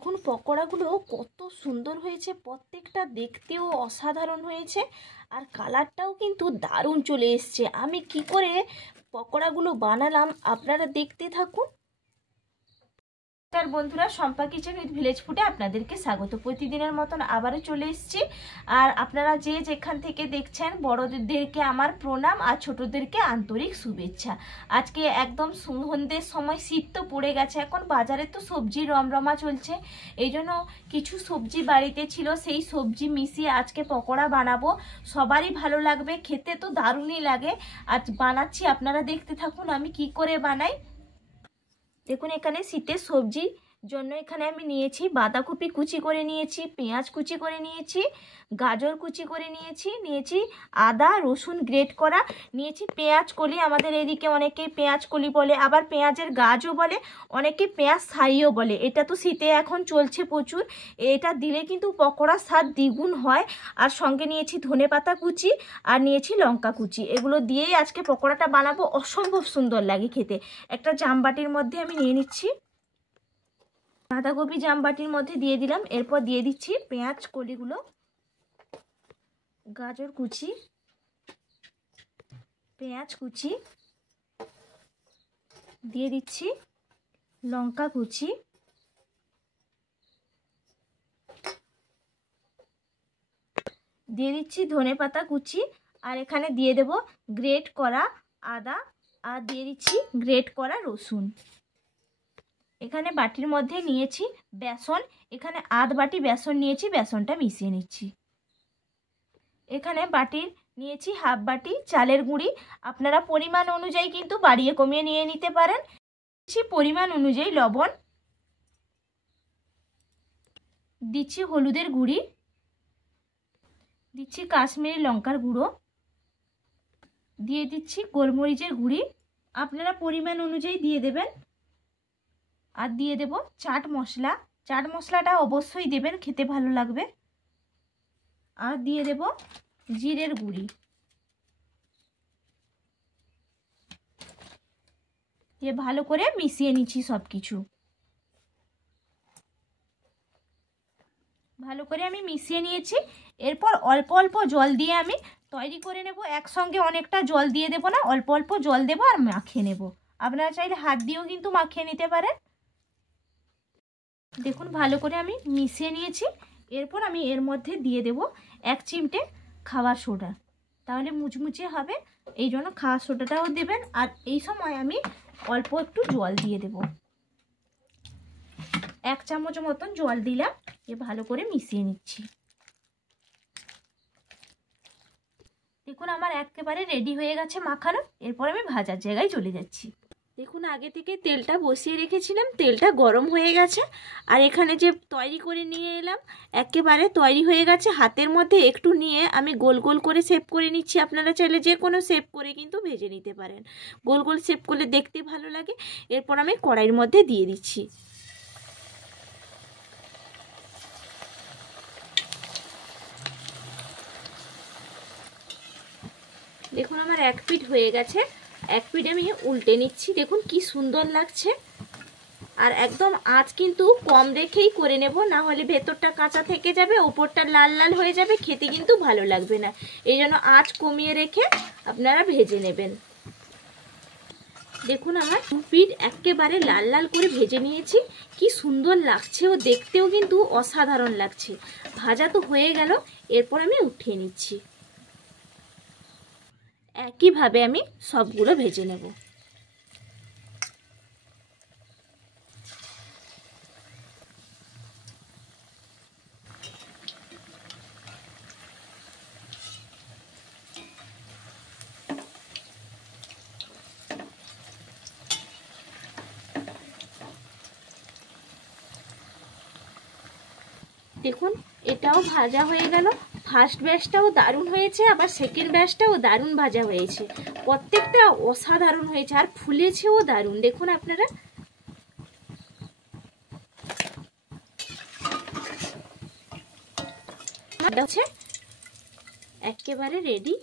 দেখুন পকোড়াগুলো কত সুন্দর হয়েছে, প্রত্যেকটা দেখতেও অসাধারণ হয়েছে আর কালারটাও কিন্তু দারুণ চলে এসছে। আমি কি করে পকোড়াগুলো বানালাম আপনারা দেখতে থাকুন। নমস্কার বন্ধুরা, শম্পা কিচেন উইথ ভিলেজ ফুডে আপনাদেরকে স্বাগত। প্রতিদিনের মতন আবারও চলে এসেছি। আর আপনারা যে যেখান থেকে দেখছেন বড়দেরকে আমার প্রণাম আর ছোটদেরকে আন্তরিক শুভেচ্ছা। আজকে একদম সন্ধ্যের সময়, শীত তো পড়ে গেছে, এখন বাজারে তো সবজি রমরমা চলছে, এই জন্য কিছু সবজি বাড়িতে ছিল, সেই সবজি মিশিয়ে আজকে পকোড়া বানাবো। সবারই ভালো লাগবে, খেতে তো দারুণই লাগে। আজ বানাচ্ছি, আপনারা দেখতে থাকুন আমি কি করে বানাই। দেখুন এখানে শীতের সবজির জন্য এখানে আমি নিয়েছি বাঁধাকপি কুচি করে নিয়েছি, পেঁয়াজ কুচি করে নিয়েছি, গাজর কুচি করে নিয়েছি আদা রসুন গ্রেট করা নিয়েছি, পেঁয়াজ কলি, আমাদের এদিকে অনেকে পেঁয়াজ কলি বলে, আবার পেঁয়াজের গাছও বলে, অনেকে পেঁয়াজ ছাইও বলে। এটা তো শীতে এখন চলছে প্রচুর, এটা দিলে কিন্তু পকোড়ার স্বাদ দ্বিগুণ হয়। আর সঙ্গে নিয়েছি ধনেপাতা কুচি আর নিয়েছি লঙ্কা কুচি, এগুলো দিয়েই আজকে পকোড়াটা বানাবো। অসম্ভব সুন্দর লাগে খেতে। একটা জামবাটির মধ্যে আমি নিয়ে নিচ্ছি, বাঁধাকপি জামবাটির মধ্যে দিয়ে দিলাম। এরপর দিয়ে দিচ্ছি পেঁয়াজ কলিগুলো, গাজর কুচি, পেঁয়াজ কুচি, দিয়ে দিচ্ছি লঙ্কা কুচি, দিয়ে দিচ্ছি ধনেপাতা কুচি, আর এখানে দিয়ে দেব গ্রেট করা আদা, আর দিয়ে দিচ্ছি গ্রেট করা রসুন। এখানে বাটির মধ্যে নিয়েছি বেসন, এখানে আধ বাটি বেসন নিয়েছি, বেসনটা মিশিয়ে নিচ্ছি। এখানে বাটির নিয়েছি হাফ বাটি চালের গুঁড়ি, আপনারা পরিমাণ অনুযায়ী কিন্তু বাড়িয়ে কমিয়ে নিয়ে নিতে পারেন। পরিমাণ অনুযায়ী লবণ, দিচ্ছি হলুদের গুঁড়ি, দিচ্ছি কাশ্মীরি লঙ্কার গুঁড়ো, দিয়ে দিচ্ছি গোলমরিচের গুঁড়ি, আপনারা পরিমাণ অনুযায়ী দিয়ে দেবেন। আর দিয়ে দেব চাট মশলা, চাট মশলাটা অবশ্যই দেবেন, খেতে ভালো লাগবে। আর দিয়ে দেব জিরের গুঁড়ি, দিয়ে ভালো করে মিশিয়ে নিচ্ছি সব কিছু। ভালো করে আমি মিশিয়ে নিয়েছি। এরপর অল্প অল্প জল দিয়ে আমি তৈরি করে নেব। একসঙ্গে অনেকটা জল দিয়ে দেব না, অল্প অল্প জল দেব আর মাখিয়ে নেব। আপনারা চাইলে হাত দিয়েও কিন্তু মাখিয়ে নিতে পারেন। দেখুন ভালো করে আমি মিশিয়ে নিয়েছি। এরপর আমি এর মধ্যে দিয়ে দেব 1 চিমটে খাবার সোডা, তাহলে মুচমুচে হবে, এই জন্য খাবার সোডাটাও দেবেন। আর এই সময় আমি অল্প একটু জল দিয়ে দেব, 1 চামচ মতন জল দিলাম, এ ভালো করে মিশিয়ে নিচ্ছি। দেখুন আমার একেবারে রেডি হয়ে গেছে মাখানো। এরপর আমি ভাজার জায়গায় চলে যাচ্ছি। দেখুন আগে থেকে তেলটা বসিয়ে রেখেছিলাম, তেলটা গরম হয়ে গেছে। আর এখানে যে তৈরি করে নিয়ে এলাম একেবারে তৈরি হয়ে গেছে। হাতের মধ্যে একটু নিয়ে আমি গোল গোল করে শেপ করে নিচ্ছি। আপনারা চাইলে যে কোনো শেপ করে কিন্তু ভেজে নিতে পারেন, গোল গোল শেপ করলে দেখতে ভালো লাগে। এরপর আমি কড়াইয়ের মধ্যে দিয়ে দিচ্ছি। দেখুন আমার 1 পিঠ হয়ে গেছে, 1 পিঠ আমি উল্টে নিচ্ছি। দেখুন কি সুন্দর লাগছে। আর একদম আঁচ কিন্তু কম রেখেই করে নেব, না হলে ভেতরটা কাঁচা থেকে যাবে, ওপরটা লাল লাল হয়ে যাবে, খেতে কিন্তু ভালো লাগবে না। এই জন্য আঁচ কমিয়ে রেখে আপনারা ভেজে নেবেন। দেখুন আমার 2 পিঠ একেবারে লাল লাল করে ভেজে নিয়েছি। কি সুন্দর লাগছে, ও দেখতেও কিন্তু অসাধারণ লাগছে। ভাজা তো হয়ে গেল, এরপর আমি উঠিয়ে নিচ্ছি। একইভাবে আমি সবগুলো ভেজে নেব। দেখুন এটাও ভাজা হয়ে গেল। ফার্স্ট ব্যাচটাও দারুণ হয়েছে, আবার সেকেন্ড ব্যাচটাও দারুণ ভাজা হয়েছে। প্রত্যেকটা অসাধারণ হয়েছে আর ফুলেছেও দারুণ। দেখুন আপনারা একেবারে রেডি।